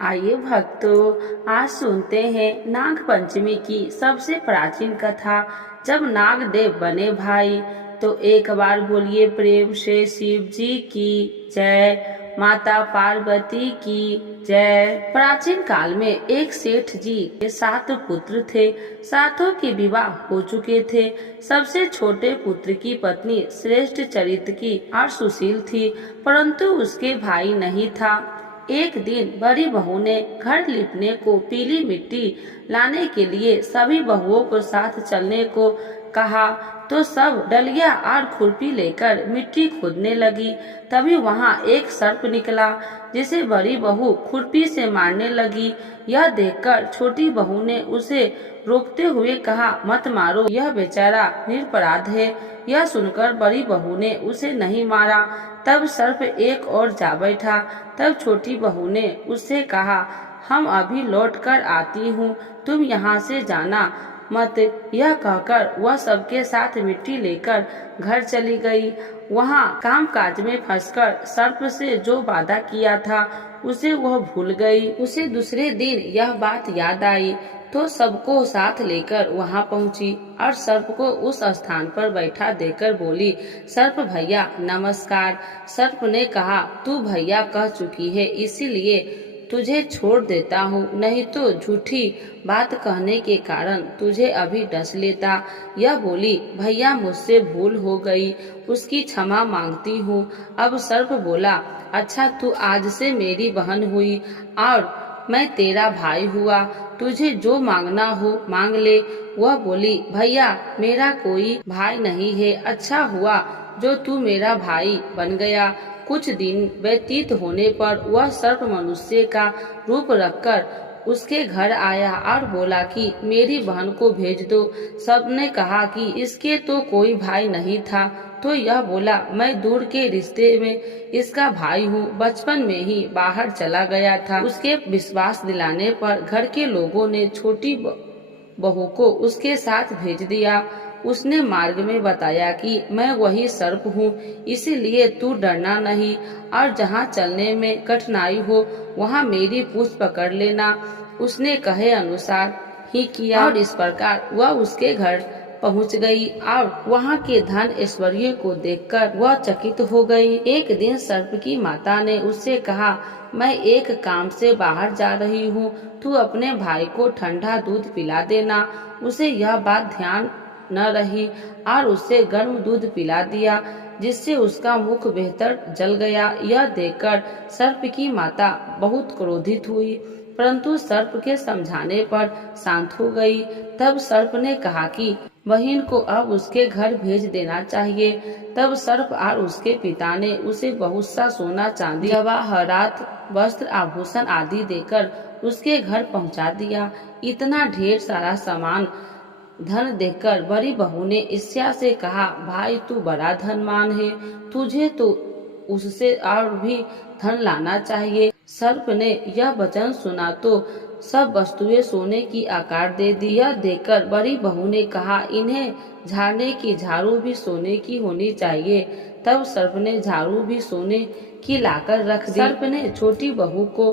आइए भक्तों, आज सुनते हैं नाग पंचमी की सबसे प्राचीन कथा। जब नाग देव बने भाई तो एक बार बोलिए प्रेम से शिव जी की जय, माता पार्वती की जय। प्राचीन काल में एक सेठ जी के 7 पुत्र थे। सातों के विवाह हो चुके थे। सबसे छोटे पुत्र की पत्नी श्रेष्ठ चरित्र की और सुशील थी, परंतु उसके भाई नहीं था। एक दिन बड़ी बहू ने घर लिपने को पीली मिट्टी लाने के लिए सभी बहुओं को साथ चलने को कहा, तो सब डलिया और खुरपी लेकर मिट्टी खोदने लगी। तभी वहां एक सर्प निकला, जिसे बड़ी बहू खुरपी से मारने लगी। यह देखकर छोटी बहू ने उसे रोकते हुए कहा, मत मारो, यह बेचारा निरपराध है। यह सुनकर बड़ी बहू ने उसे नहीं मारा। तब सर्प एक और जा बैठा। तब छोटी बहू ने उससे कहा, हम अभी लौट कर आती हूँ, तुम यहाँ से जाना मत। यह कहकर वह सबके साथ मिट्टी लेकर घर चली गई। वहाँ कामकाज में फंसकर सर्प से जो वादा किया था उसे वह भूल गई। उसे दूसरे दिन यह बात याद आई तो सबको साथ लेकर वहां पहुंची और सर्प को उस स्थान पर बैठा देकर बोली, सर्प भैया नमस्कार। सर्प ने कहा, तू भैया कह चुकी है, इसीलिए तुझे छोड़ देता हूँ, नहीं तो झूठी बात कहने के कारण तुझे अभी डस लेता। यह बोली, भैया मुझसे भूल हो गई, उसकी क्षमा मांगती हूँ। अब सर्प बोला, अच्छा तू आज से मेरी बहन हुई और मैं तेरा भाई हुआ, तुझे जो मांगना हो मांग ले। वह बोली, भैया मेरा कोई भाई नहीं है, अच्छा हुआ जो तू मेरा भाई बन गया। कुछ दिन व्यतीत होने पर वह सर्प मनुष्य का रूप रखकर उसके घर आया और बोला कि मेरी बहन को भेज दो। सबने कहा कि इसके तो कोई भाई नहीं था, तो यह बोला, मैं दूर के रिश्ते में इसका भाई हूँ, बचपन में ही बाहर चला गया था। उसके विश्वास दिलाने पर घर के लोगों ने छोटी बहू को उसके साथ भेज दिया। उसने मार्ग में बताया कि मैं वही सर्प हूँ, इसीलिए तू डरना नहीं और जहाँ चलने में कठिनाई हो वहाँ मेरी पूंछ पकड़ लेना। उसने कहे अनुसार ही किया और इस प्रकार वह उसके घर पहुंच गई और वहां के धन ऐश्वर्य को देखकर वह चकित हो गई। एक दिन सर्प की माता ने उससे कहा, मैं एक काम से बाहर जा रही हूँ, तू अपने भाई को ठंडा दूध पिला देना। उसे यह बात ध्यान न रही और उसे गर्म दूध पिला दिया, जिससे उसका मुख बेहतर जल गया। यह देखकर सर्प की माता बहुत क्रोधित हुई, परंतु सर्प के समझाने पर शांत हो गई। तब सर्प ने कहा कि बहन को अब उसके घर भेज देना चाहिए। तब सर्प और उसके पिता ने उसे बहुत सा सोना चांदी जवाहरात वस्त्र आभूषण आदि देकर उसके घर पहुंचा दिया। इतना ढेर सारा सामान धन देखकर बड़ी बहू ने ईर्ष्या से कहा, भाई तू बड़ा धनवान है, तुझे तो उससे और भी धन लाना चाहिए। सर्प ने यह वचन सुना तो सब वस्तुएं सोने की आकार दे दी। यह देखकर बड़ी बहू ने कहा, इन्हें झाड़ने की झाड़ू भी सोने की होनी चाहिए। तब सर्प ने झाड़ू भी सोने की लाकर रख दी। सर्प ने छोटी बहू को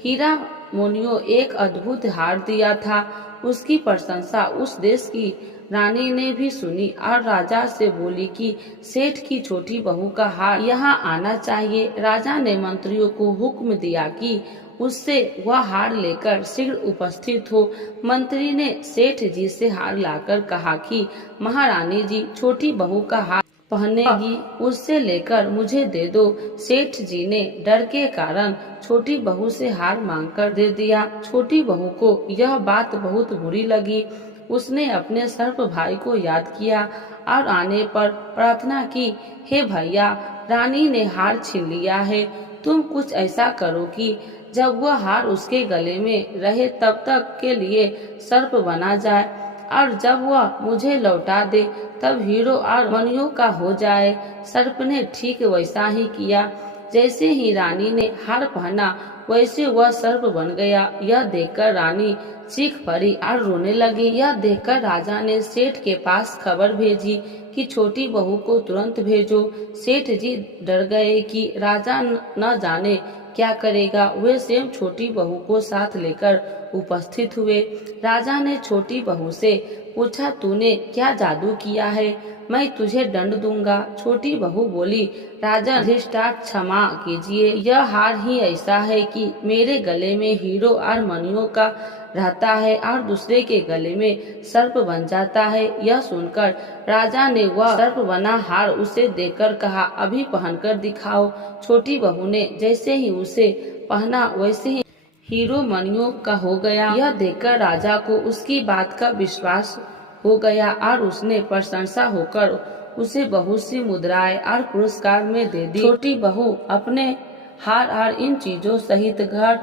हीरा मोनियो एक अद्भुत हार दिया था। उसकी प्रशंसा उस देश की रानी ने भी सुनी और राजा से बोली कि सेठ की छोटी बहू का हार यहाँ आना चाहिए। राजा ने मंत्रियों को हुक्म दिया कि उससे वह हार लेकर शीघ्र उपस्थित हो। मंत्री ने सेठ जी से हार लाकर कहा कि महारानी जी छोटी बहू का हार पहनेगी, उससे लेकर मुझे दे दो। सेठ जी ने डर के कारण छोटी बहू से हार मांगकर दे दिया। छोटी बहू को यह बात बहुत बुरी लगी। उसने अपने सर्प भाई को याद किया और आने पर प्रार्थना की, हे भैया, रानी ने हार छीन लिया है, तुम कुछ ऐसा करो कि जब वह हार उसके गले में रहे तब तक के लिए सर्प बना जाए और जब वह मुझे लौटा दे तब हीरो और मणियों का हो जाए। सर्प ने ठीक वैसा ही किया। जैसे ही रानी ने हार पहना वैसे वह सर्प बन गया। यह देखकर रानी चीख पड़ी और रोने लगी। यह देखकर राजा ने सेठ के पास खबर भेजी कि छोटी बहू को तुरंत भेजो। सेठ जी डर गए कि राजा न जाने क्या करेगा। वे स्वयं छोटी बहू को साथ लेकर उपस्थित हुए। राजा ने छोटी बहू से पूछा, तूने क्या जादू किया है, मैं तुझे दंड दूंगा। छोटी बहू बोली, राजा धृतराष्ट्र क्षमा कीजिए, यह हार ही ऐसा है कि मेरे गले में हीरो और मणियों का रहता है और दूसरे के गले में सर्प बन जाता है। यह सुनकर राजा ने वह सर्प बना हार उसे देकर कहा, अभी पहनकर दिखाओ। छोटी बहू ने जैसे ही उसे पहना वैसे ही हीरो मणियों का हो गया। यह देखकर राजा को उसकी बात का विश्वास हो गया और उसने प्रशंसा होकर उसे बहुत सी मुद्राएं और पुरस्कार में दे दी। छोटी बहू अपने हार और इन चीजों सहित घर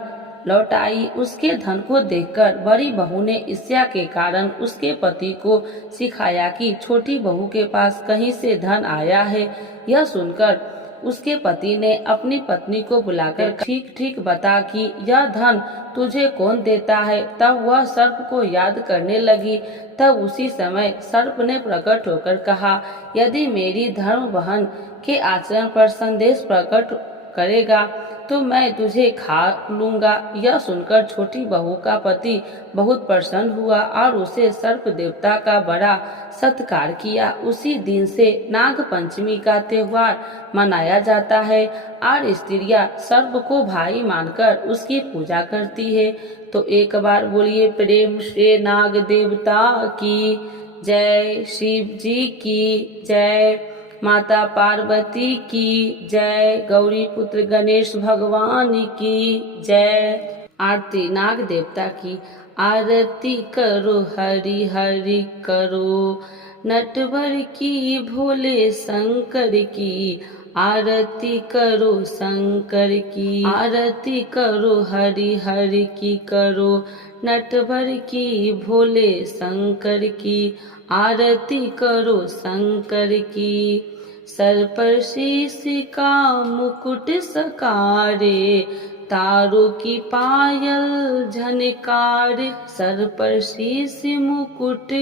लौट आई। उसके धन को देखकर बड़ी बहू ने ईर्ष्या के कारण उसके पति को सिखाया कि छोटी बहू के पास कहीं से धन आया है। यह सुनकर उसके पति ने अपनी पत्नी को बुलाकर ठीक ठीक बता कि यह धन तुझे कौन देता है। तब वह सर्प को याद करने लगी। तब उसी समय सर्प ने प्रकट होकर कहा, यदि मेरी धर्म बहन के आचरण पर संदेश प्रकट करेगा तो मैं तुझे खा लूंगा। यह सुनकर छोटी बहू का पति बहुत प्रसन्न हुआ और उसे सर्प देवता का बड़ा सत्कार किया। उसी दिन से नाग पंचमी का त्योहार मनाया जाता है और स्त्रियां सर्प को भाई मानकर उसकी पूजा करती है। तो एक बार बोलिए प्रेम से नाग देवता की जय, शिव जी की जय, माता पार्वती की जय, गौरी पुत्र गणेश भगवान की जय। आरती नाग देवता की। आरती करो हरि हरि करो, नटवर की भोले शंकर की। आरती करो शंकर की, आरती करो हरि हरि की करो, नटवर की भोले शंकर की। आरती करो शंकर की। सर पर शीश का मुकुट सकारे, तारों की पायल झनकारे। सर पर शीश मुकुट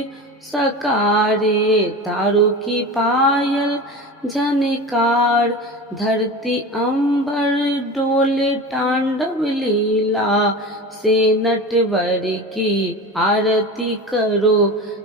सकारे, तारों की पायल झनकार। धरती अंबर डोले तांडव लीला से, नटवर की आरती करो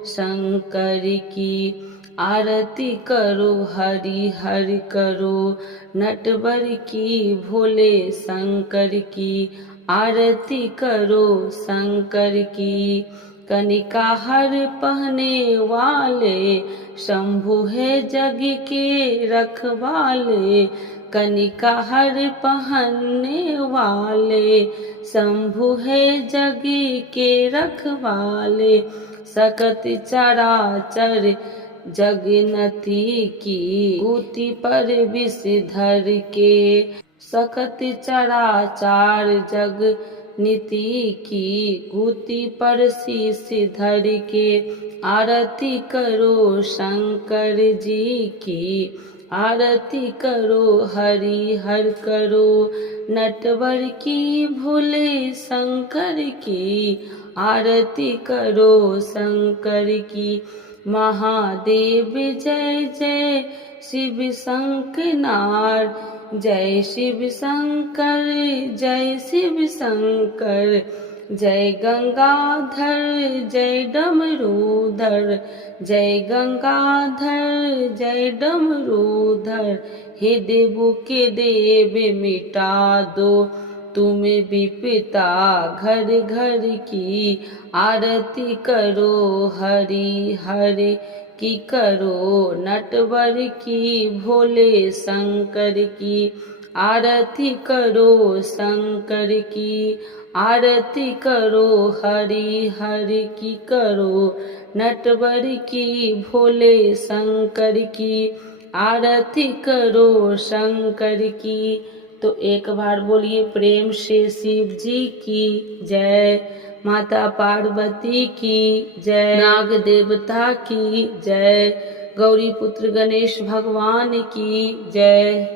शंकर की। आरती करो हरि हरि करो, नटवर की भोले शंकर की। आरती करो शंकर की। कनिका हर पहने वाले, शंभु है जग के रखवाले। कनिका हर पहनने वाले, शंभु है जग के रखवाले। सकत चराचर जगनती की, कूति पर विष धर के। सकत चराचार जग नीति की, कूति पर शीश धर के। आरती करो शंकर जी की। आरती करो हरि हर करो, नटवर की भोले शंकर की। आरती करो शंकर की। महादेव जय जय शिव शंकरनार, जय शिव शंकर जय शिव शंकर। जय गंगाधर जय डमरूधर, जय गंगाधर जय डमरूधर। हे देवों के देव मिटा दो तुम विपदा घर घर की। आरती करो हरि हरि की करो, नटवर की भोले शंकर की। आरती करो शंकर की। आरती करो हरि हरि की करो, नटवर की भोले शंकर की। आरती करो शंकर की। तो एक बार बोलिए प्रेम से शिव जी की जय, माता पार्वती की जय, नाग देवता की जय, गौरी पुत्र गणेश भगवान की जय।